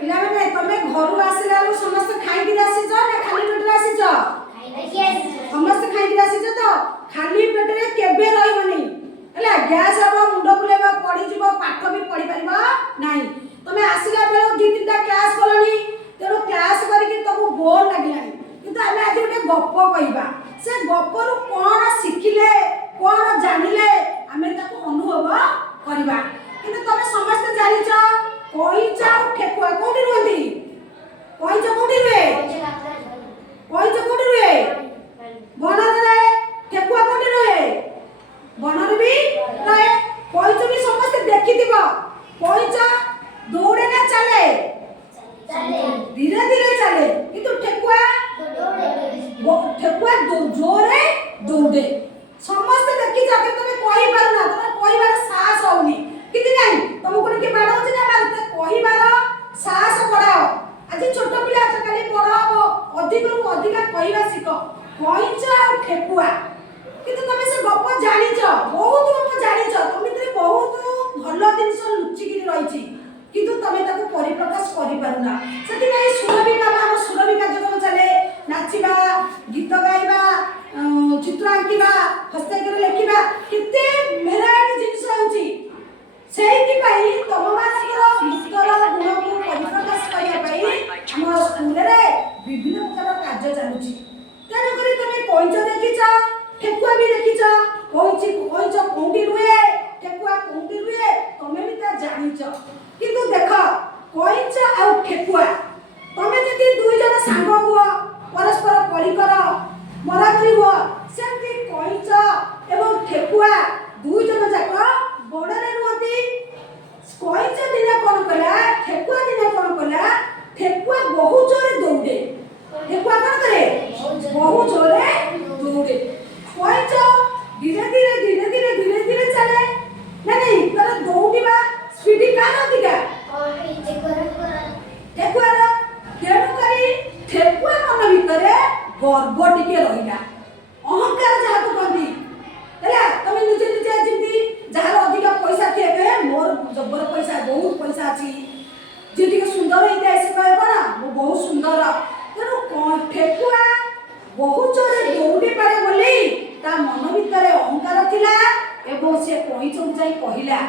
पिला माने तमे घरु आसिला लो समस्त खाइ कि आसी छ ना खाली पेट रे आसी छ समस्त खाइ कि आसी छ तो खाली पेट रे केबे रहइबनी हला गैस अब मुंड बुलेबा पड़ी जीवो पाठ भी पढ़ी परिबा नाही तमे आसिला बेलो दि तीनटा क्लास करनी तेरो क्लास करी कि तमु बोर लागिलानी किंतु आमे आज उठे गप्प कहिबा से गप्परु कोन सिखिले कोन जानिले आमे ताको अनुभव करिबा किंतु तमे समस्त जानि छ कोइचा ठेकुआ कोठी रुहंती कोइचा कोठी रुहे कोइचा कोठी रुहे बनर रे ठेकुआ कोठी रुहे बनर भी रहे कोइचा भी समस्त देखि दिबो कोइचा दौड़े ना चले धीरे धीरे चले किंतु ठेकुआ जोरे दौड़े समस्त देखि जाके तमे कोइ बार ना तमे कोइ बार साहस होनी किति नाही तुमको के बाड़ो जे ना मारते कहिबार साहस बढ़ाओ आज छोट पिला छ खाली पढ़ाबो अधिक रु अधिक कहिबा सिको कोइचा और ठेकुआ किंतु तमे से गप जानि छ बहुत गप जानि छ तमे तरे बहुत भलो जिंस लुचि कि रही छी किंतु तमे ताको परिप्रकाश करि पारुना सेति नै सुरभिका हम सुरभिका जगह चले नाचिबा गीत गाइबा चित्र आंकिबा हस्ताक्षर लिखिबा किते मेरानी जिंस होउची सेति पई तममानकर भीतर गुण को परिप्रकाश करिया पई हम स्कूल रे विभिन्न प्रकार कार्य चालुची तेन करी तमे कोइच देखिछ ठेकुआ भी देखिछ कोइच कोंडी रुए ठेकुआ कोंडी रुए तमे भी ता जानिछ किंतु देख कोइच आ ठेकुआ तमे जति दुई जन सांग हुआ परस्पर कली कर मरामरी हुआ सेति कोइच एवं ठेकुआ दुई जन जाक बड़रे रुहती कोइच दिना कोन कला ठेकुआ दिना कोन कला ठेकुआ बहु जोरे दौड़े ठेकुआ कोन करे बहु जोरे दौड़े कोइच धीरे धीरे चले नहीं तर दौड़ीबा स्पीड कान अधिका ठेकुआ रो केनु करी ठेकुआ मन भितरे गर्व टिके रहिला अहंकार जहा को कहती हैला तमे निजे निजे जिंदी जहार अधिक पैसा थिए मोर जबर पैसा बहुत पैसा अछि जेतिक सुंदर हेते से कहबो ना मो बहुत सुंदर तेनु ठेकुआ बहुत जोरे दौड़ी पारे बोली ता मन भितरे अहंकार थिला एवं से कोइच जाई कहिला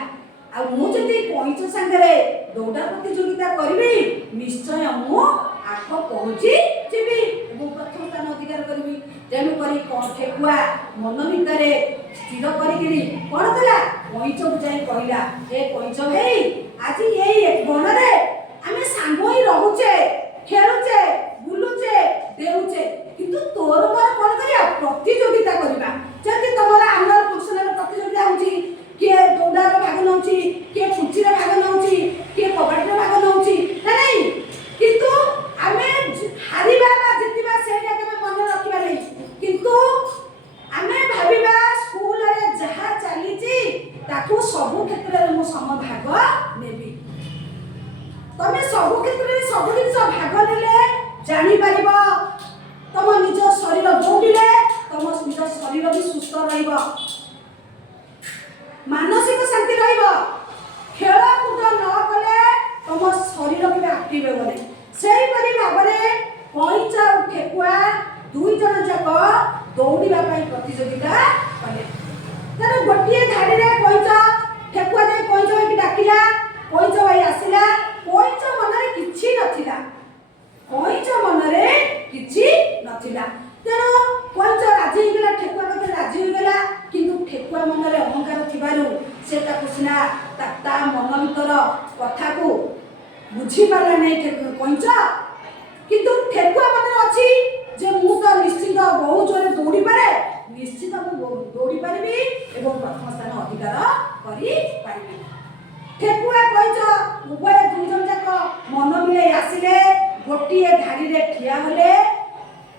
आ मु जति कोइच संगरे दौड़ा प्रतियोगिता करबी निश्चय मु आख पहुंची जिबी एवं प्रथम स्थान अधिकार करबी तेनु करी ठेकुआ मन भितरे स्थिर करिगिरी कोन तला कोइच जाई कहिला ए कोइच भाई आज एई बन रे आमे सांग होई रहूचे खेलुचे बुलुचे देउचे किंतु तोर मोर कोन करिया प्रतियोगिता करिबा जति तमरा आनर फंक्शन प्रतियोगिता होची के दौड़ार भाग नउची के पुची रे भाग नउची के कबड्डी रे भाग नउची नहीं किंतु आमे हारिबा बा जितिबा सेया केबे मन रखिबा नै किंतु आमे भाबिबा स्कूल रे जहा चलीची ताकू सब क्षेत्र रे मो सम भाग नेबी तमे सब क्षेत्र रे सब दिन भाग नेले जानि पारिबो तम निज शरीर दौड़िले तम निज शरीर भी सुस्थ रहिबो मानसिक शांति रहिबो खेल कूद न कले तम शरीर भी एक्टिव हेबो सेही परि भाबरे कोइच और ठेकुआ दुई जन जाक दौड़िबा पई प्रतियोगिता कले तर गोटिए धाड़ी रे कोइच ठेकुआ दे कोइच भाई डाकिला कोइच भाई आसिला कोइच मन रे किछि नथिला कोइच मन रे किछि नथिला तेरो कोइच राजी गेला ठेकुआ कते राजी गेला किंतु ठेकुआ मन रे अहंकार थिबारु से ताकु सिना ता मन भीतर कथा को बुझी पारला नै कोइच किंतु ठेकुआ मन अछि जे मु तो निश्चित बहुत जोरे दौड़ी पारे निश्चित मु दौड़ी पारबी एवं प्रथम स्थान अधिकार करि पारबी ठेकुआ कोइच उभय दुई जन जाक मन मिले आसिले गोटिए धाड़ी रे ठिया होले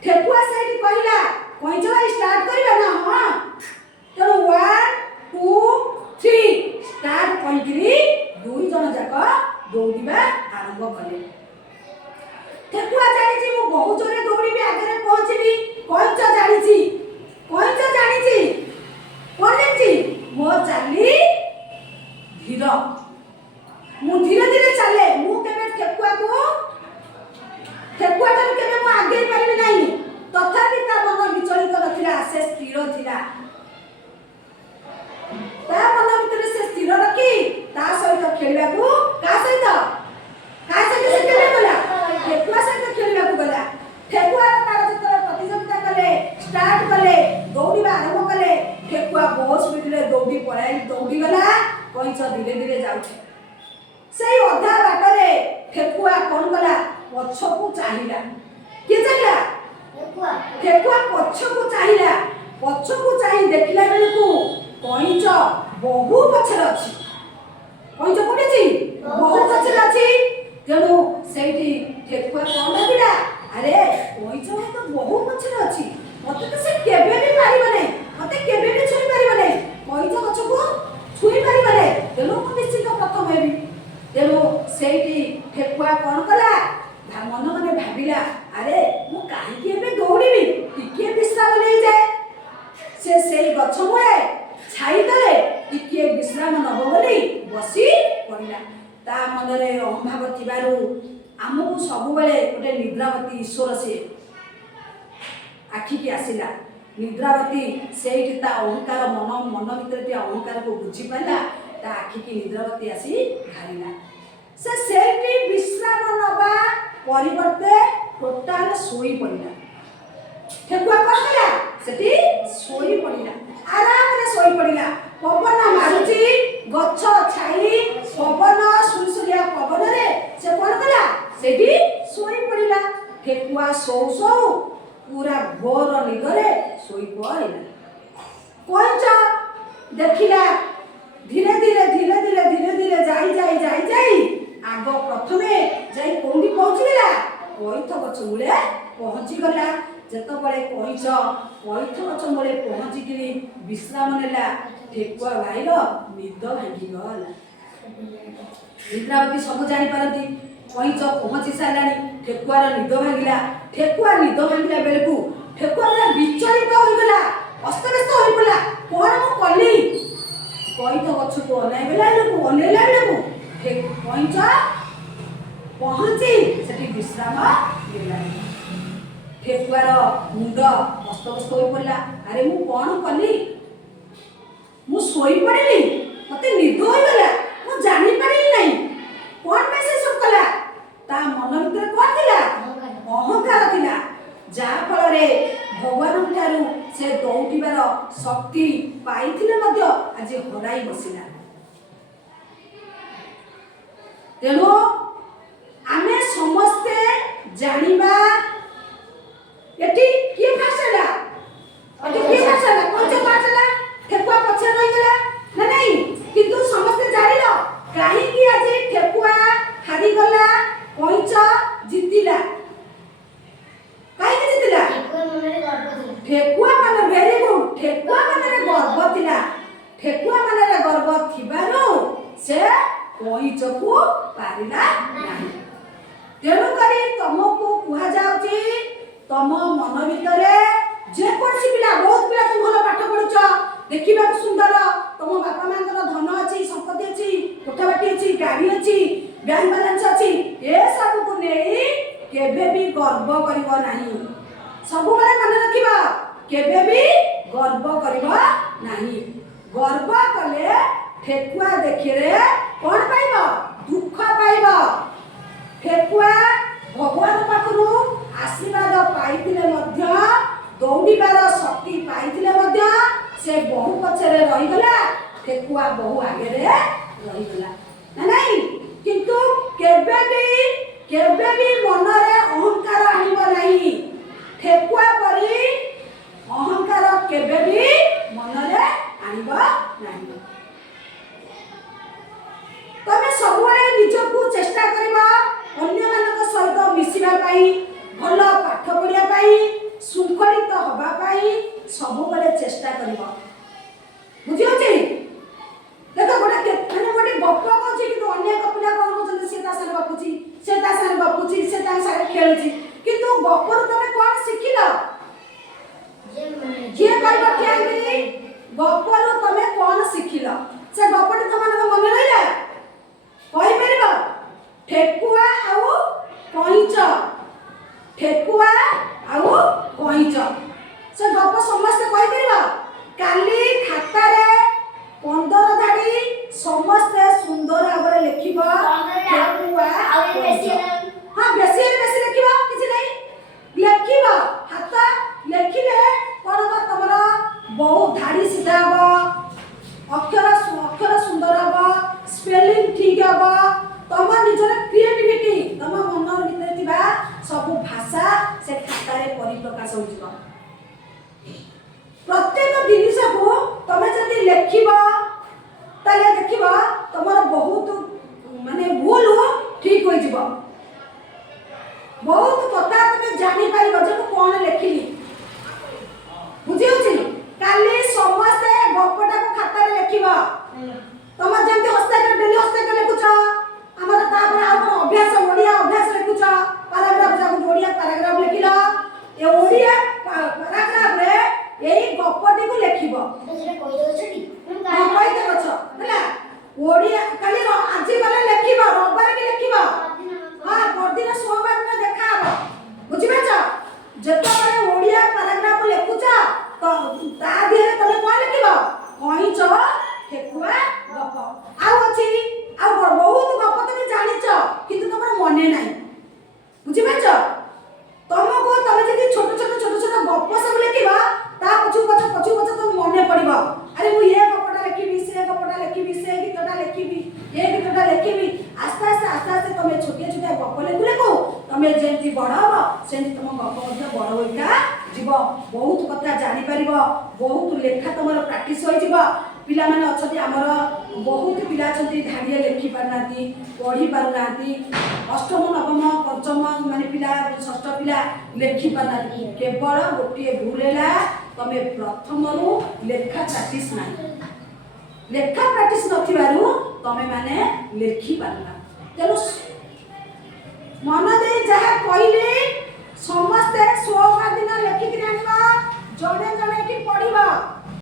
ठेकुआ साइड कहिला कोइच स्टार्ट करबा ना हां तेनो 1 2 3 स्टार्ट करिकरी दुई जन जाक दौड़िबा आरंभ कले ठेकुआ जानिछि मु बहुत जोरे दौड़िबी आगे पहुंचबी कोइच जानिछि कोन जानिछि मो चाली धीर मु धीरे धीरे चले मु केबे ठेकुआ ठाରୁ କେବେ ମୁଁ ଆଗେଇ ପାରିବି ନାହିଁ। ତଥାପି ତା ମନ ବିଚଳିତ ନଥିଲା, ସେ ସ୍ଥିର ଥିଲା। ତା ମନ ଭିତରେ ସେ ସ୍ଥିର ରଖି ତା ସହିତ ଖେଳିବାକୁ କା ସହିତ ସେ ଖେଳିବାକୁ ଗଲା, ଠେକୁଆ ସହିତ ଖେଳିବାକୁ ଗଲା। ଠେକୁଆ ତାର ଯେତେବେଳେ ପ୍ରତିଯୋଗିତା କଲେ, ଷ୍ଟାର୍ଟ କଲେ, ଦୌଡ଼ିବା ଆରମ୍ଭ କଲେ, ଠେକୁଆ ବହୁତ ସ୍ପିଡରେ ଦୌଡ଼ି ଗଲା। କଇଁଛ ଧୀରେ ଧୀରେ ଯାଉଛି। ସେଇ ଅଧା ବାଟରେ ଠେକୁଆ କଣ କଲା, ପଛକୁ ଚାହିଁଲା। କିଏ ଚାହିଁଲା? ଠେକୁଆ ପଛକୁ ଚାହିଁଲା। ପଛକୁ ଚାହିଁ ଦେଖିଲା ବେଳକୁ କଇଁଛ ବହୁ ପଛରେ ଅଛି। କଇଁଛ କୋଉଠି ଅଛି? ବହୁ ପଛରେ ଅଛି। ତେଣୁ ସେଇଠି ଠେକୁଆ କଣ ଭାବିଲା, ଆରେ କଇଁଛ ତ ବହୁ ପଛରେ ଅଛି, ମତେ ତ ସେ କେବେ ବି ପାରିବ ନାହିଁ, ମତେ କେବେ ବି ଛୁଇଁ ପାରିବ ନାହିଁ, କଇଁଛ ଗଛକୁ ଛୁଇଁ ପାରିବ ନାହିଁ, ତେଣୁ ମୁଁ ନିଶ୍ଚିତ ପ୍ରଥମ ହେବି। ତେଣୁ ସେଇଠି ଠେକୁଆ କଣ କଲା, ମନେ ମନେ ଭାବିଲା, ଆରେ ମୁଁ କାହିଁକି ଏବେ ଦୌଡ଼ିବି, ଟିକିଏ ବିଶ୍ରାମ ନେଇଯାଏ। ସେ ସେଇ ଗଛ ମୂଳେ ଛାଇ ତଳେ ଟିକିଏ ବିଶ୍ରାମ ନବ ବୋଲି ବସି ପଡ଼ିଲା। ତା ମନରେ ଅହଂଭାବ ଥିବାରୁ ଆମକୁ ସବୁବେଳେ ଗୋଟେ ନିଦ୍ରାବତୀ ଈଶ୍ୱର ସେ ଆଖିକି ଆସିଲା। ନିଦ୍ରାବତୀ ସେଇଠି ତା ଅହଂକାର ମନ ଭିତରେ ଥିବା ଅହଂକାରକୁ ବୁଝିପାରିଲା। ତା ଆଖିକି ନିଦ୍ରାବତୀ ଆସି ଘାରିଲା। ସେ ସେଇଠି ବିଶ୍ରାମ ନବା ପରିବର୍ତ୍ତେ ଟୋଟାଲ ଶୋଇ ପଡ଼ିଲା। ଠେକୁଆ କଣ କଲା, ସେଠି ଶୋଇ ପଡ଼ିଲା, ଆରାମରେ ଶୋଇ ପଡ଼ିଲା। ପବନ ମାରୁଛି, ଗଛ ଛାଇ, ପବନ ସୁଲସୁଲିଆ ପବନରେ ସେ କଣ କଲା, ସେଠି ଶୋଇ ପଡ଼ିଲା। ଠେକୁଆ ଶୋଉ ଶୋଉ ପୁରା ଘୋର ନିଦରେ ଶୋଇ ପଡ଼ିଲା। କଇଁଛ ଦେଖିଲା ଧୀରେ ଧୀରେ ଯାଇ ଆଗ ପ୍ରଥମେ ଯାଇ କୋଉଠି ପହଞ୍ଚିଲା, କଇଁଥ ଗଛ ମୂଳେ ପହଞ୍ଚିଗଲା। ଯେତେବେଳେ କଇଁଛ କଇଁଥ ଗଛ ମୂଳେ ପହଞ୍ଚିକିରି ବିଶ୍ରାମ ନେଲା, ଠେକୁଆ ଭାଇର ନିଦ ଭାଙ୍ଗିଗଲା। ନିଦ୍ରାବତୀ ସବୁ ଜାଣିପାରନ୍ତି। କଇଁଛ ପହଞ୍ଚି ସାରିଲାଣି, ଠେକୁଆର ନିଦ ଭାଙ୍ଗିଲା। ଠେକୁଆ ନିଦ ଭାଙ୍ଗିଲା ବେଳକୁ ଠେକୁଆ ବିଚଳିତ ହୋଇଗଲା, ଅସ୍ତବ୍ୟସ୍ତ ହୋଇପଡ଼ିଲା। କଣ ମୁଁ କଲି? କଇଁଥ ଗଛକୁ ଅନେଇଲା ବେଳକୁ କଇଁଛ ପହଞ୍ଚି ସେଠି ବିଶ୍ରାମ ନେଲାଣି। ଠେକୁଆର ମୁଣ୍ଡ ଅସ୍ତବ୍ୟସ୍ତ ହୋଇପଡ଼ିଲା। ଆରେ ମୁଁ କଣ କଲି? ମୁଁ ଶୋଇପଡ଼ିଲି, ମତେ ନିଦ ହୋଇଗଲା, ମୁଁ ଜାଣିପାରିଲି ନାହିଁ କଣ ପାଇଁ ସେ ସବୁ କଲା। ତା ମନ ଭିତରେ କଣ ଥିଲା? ଅହଂକାର ଥିଲା, ଯାହା ଫଳରେ ଭଗବାନଙ୍କ ଠାରୁ ସେ ଦୌଡ଼ିବାର ଶକ୍ତି ପାଇଥିଲେ ମଧ୍ୟ ଆଜି ହରାଇ ବସିଲା। ତେଣୁ ଆମେ ସମସ୍ତେ ଜାଣିବା, ଏଠି କିଏ ଫାଷ୍ଟ ହେଲା? କଇଁଛ ଫାଷ୍ଟ ହେଲା, ଠେକୁଆ ପଛରେ ରହିଗଲା ନା ନାହିଁ? କିନ୍ତୁ ସମସ୍ତେ ଜାଣିଲ କାହିଁକି ଆଜି ଠେକୁଆ ହାରିଗଲା, କଇଁଛ ଜିତିଲା? କାହିଁକି ଜିତିଲା? ଠେକୁଆ ମନରେ ଭେରି ଗୁଡ୍, ଠେକୁଆ ମନରେ ଗର୍ବ ଥିଲା। ଠେକୁଆ ମନରେ ଗର୍ବ ଥିବାରୁ ସେ କଇଁଛକୁ ପାରିଲା ନାହିଁ। ତେଣୁକରି ତମକୁ କୁହାଯାଉଛି, ତମ ମନ ଭିତରେ ଯେକୌଣସି ପିଲା, ବହୁତ ପିଲା ତୁମେ ଭଲ ପାଠ ପଢୁଛ, ଦେଖିବାକୁ ସୁନ୍ଦର, ତମ ବାପା ମାଙ୍କର ଧନ ଅଛି, ସମ୍ପତ୍ତି ଅଛି, କୋଠାବାଟି ଅଛି, ଗାଡି ଅଛି, ବ୍ୟାଙ୍କ ବାଲାନ୍ସ ଅଛି, ଏସବୁକୁ ନେଇ କେବେ ବି ଗର୍ବ କରିବ ନାହିଁ। ସବୁବେଳେ ମନେ ରଖିବ, କେବେ ବି ଗର୍ବ କରିବ ନାହିଁ। ଗର୍ବ କଲେ ଠେକୁଆ ଦେଖିଲେ କଣ ପାଇବ? ଦୁଃଖ ପାଇବ। ଠେକୁଆ ଭଗବାନ ପାଖରୁ ଆଶୀର୍ବାଦ ପାଇଥିଲେ ମଧ୍ୟ, ଦୌଡ଼ିବାର ଶକ୍ତି ପାଇଥିଲେ ମଧ୍ୟ ସେ ବହୁ ପଛରେ ରହିଗଲା, ଠେକୁଆ ବହୁ ଆଗରେ ରହିଗଲା ନା ନାହିଁ? କିନ୍ତୁ କେବେ ବି ମନରେ ଅହଂକାର ଆଣିବ ନାହିଁ। ଠେକୁଆ ପରି ଅହଂକାର କେବେ ବି ମନରେ ଆଣିବ ନାହିଁ। ତମେ ସବୁବେଳେ ନିଜକୁ ଚେଷ୍ଟା କରିବ ଅନ୍ୟମାନଙ୍କ ସହିତ ମିଶିବା ପାଇଁ, ଭଲ ପାଠ ପଢିବା ପାଇଁ, ଶୃଙ୍ଖଳିତ ହବା ପାଇଁ ସବୁବେଳେ ଚେଷ୍ଟା କରିବ। ବୁଝିହଉଛି? ଦେଖ ଗୋଟେ ଗପ କହୁଛି, କିନ୍ତୁ ଅନ୍ୟ ଏକ ପିଲା କଣ କହୁଛନ୍ତି, ସେ ତା ସାଙ୍ଗରେ ଗପୁଛି, ସେ ତା ସାଙ୍ଗରେ ଗପୁଛି, ସେ ତା ସାଙ୍ଗରେ ଖେଳୁଛି, କିନ୍ତୁ ଗପରୁ ତମେ କଣ ଶିଖିଲ? କିଏ କହିବ ଠିଆଇକିରି ଗପରୁ ତମେ କଣ ଶିଖିଲ? ସେ ଗପଟି ତମମାନଙ୍କ ମନେ ରହିଲା? କହିପାରିବ? ଠେକୁଆ କଇଁଚ ଠେକୁଆ ଆଉ କଇଁଚ ସେ ଗପ ସମସ୍ତେ କହିପାରିବ କାଲି ଖାତାରେ 15 ଧାଡ଼ି ସମସ୍ତେ ସୁନ୍ଦର ଭାବରେ ଲେଖିବ ଠେକୁଆ କଇଁଚ ହଁ ବେଶୀ ହେଲେ ବେଶୀ ଲେଖିବ କିଛି ନାହିଁ ଲେଖିବ ହାତ ଲେଖିଲେ କ'ଣ ହବ ତମର ବହୁତ ଧାଡ଼ି ସିଧା ହବ ଅକ୍ଷର ସୁନ୍ଦର ହବ ସ୍ପେଲିଂ ଠିକ ହବ ତମ ନିଜର କ୍ରିଏଟିଭିଟି ତମ ମନ ଭିତରେ ଥିବା ସବୁ ଭାଷା ସେ ଖାତାରେ ପରିପ୍ରକାଶ ହୋଇଯିବ ପ୍ରତ୍ୟେକ ଜିନିଷକୁ ତମେ ଯଦି ଲେଖିବ ତାହେଲେ ଦେଖିବ ତମର ବହୁତ ମାନେ ଭୁଲ ଠିକ ହୋଇଯିବ ବହୁତ କଥା ତମେ ଜାଣିପାରିବ ଯେ ମୁଁ କ'ଣ ଲେଖିଲି ବୁଝି ହେଉଛି କାଲି ସମସ୍ତେ ଗପଟାକୁ ଖାତାରେ ଲେଖିବ ତମ ଯେମିତି ହସ୍ତାକ୍ଷର ଡେଲି ହସ୍ତାକ୍ଷର ଲେଖୁଛ ଆମର ତାପରେ ଆଉ କ'ଣ ଅଭ୍ୟାସ ଓଡ଼ିଆ ଅଭ୍ୟାସ ଲେଖୁଛ ପାରାଗ୍ରାଫ ଯାକୁ ଓଡ଼ିଆ ପାରାଗ୍ରାଫ ଲେଖିଲ ଏ ଓଡ଼ିଆ ପାରାଗ୍ରାଫରେ ଏଇ ଗପଟିକୁ ଲେଖିବ କହିଦେବ ହେଲା ଓଡ଼ିଆ କାଲି ଆଜି ଗଲେ ଲେଖିବ ରବିବାର ବି ଲେଖିବ ହଁ ପରଦିନ ସୋମବାର ଦିନ ଦେଖା ହବ ବୁଝିପାରୁଛ ଯେତେବେଳେ ଓଡ଼ିଆ ପାରାଗ୍ରାଫ ଲେଖୁଛ ତ ତା ଦେହରେ ତମେ କ'ଣ ଲେଖିବ କଇଁଚ ଠେକୁଆ ଗପ ଆଉ ଅଛି ଆଉ ବହୁତ ଗପ ତମେ ଜାଣିଛ କିନ୍ତୁ ତମର ମନେ ନାହିଁ ବୁଝିପାରୁଛ ତମକୁ ତମେ ଯଦି ଛୋଟ ଛୋଟ ଗପ ସବୁ ଲେଖିବ ତା ପଛକୁ ପଛ ତମ ମନେ ପଡ଼ିବ ଆରେ ମୁଁ ଏ ଗପଟା ଲେଖିବି ସେ ଗପଟା ଲେଖିବି ସେ ଗୀତଟା ଲେଖିବି ଏ ଗୀତଟା ଲେଖିବି ଆସ୍ତେ ଆସ୍ତେ ତମେ ଛୋଟିଆ ଗପ ଲେଖୁ ତମେ ଯେମିତି ବଡ଼ ହବ ସେମିତି ତମ ଗପ ମଧ୍ୟ ବଡ଼ ହୋଇକା ଯିବ ବହୁତ କଥା ଜାଣିପାରିବ ବହୁତ ଲେଖା ତମର ପ୍ରାକ୍ଟିସ୍ ହୋଇଯିବ ପିଲାମାନେ ଅଛନ୍ତି ଆମର ବହୁତ ପିଲା ଅଛନ୍ତି ଧାଡ଼ିରେ ଲେଖି ପାରୁନାହାନ୍ତି ପଢ଼ି ପାରୁନାହାନ୍ତି ଅଷ୍ଟମ ନବମ ପଞ୍ଚମ ମାନେ ପିଲା ଷଷ୍ଠ ପିଲା ଲେଖି ପାରୁନାହାନ୍ତି କେବଳ ଗୋଟିଏ ଭୁଲ ହେଲା ତମେ ପ୍ରଥମରୁ ଲେଖା ପ୍ରାକ୍ଟିସ୍ ନାହିଁ ଲେଖା ପ୍ରାକ୍ଟିସ୍ ନଥିବାରୁ ତମେ ମାନେ ଲେଖି ପାରୁନା ତେଣୁ ମନ ଦେଇ ଯାହା କହିଲି ସମସ୍ତେ ସୋମବାର ଦିନ ଲେଖିକିରି ଆଣିବ ଜଣେ ଜଣେ ଏଠି ପଢ଼ିବ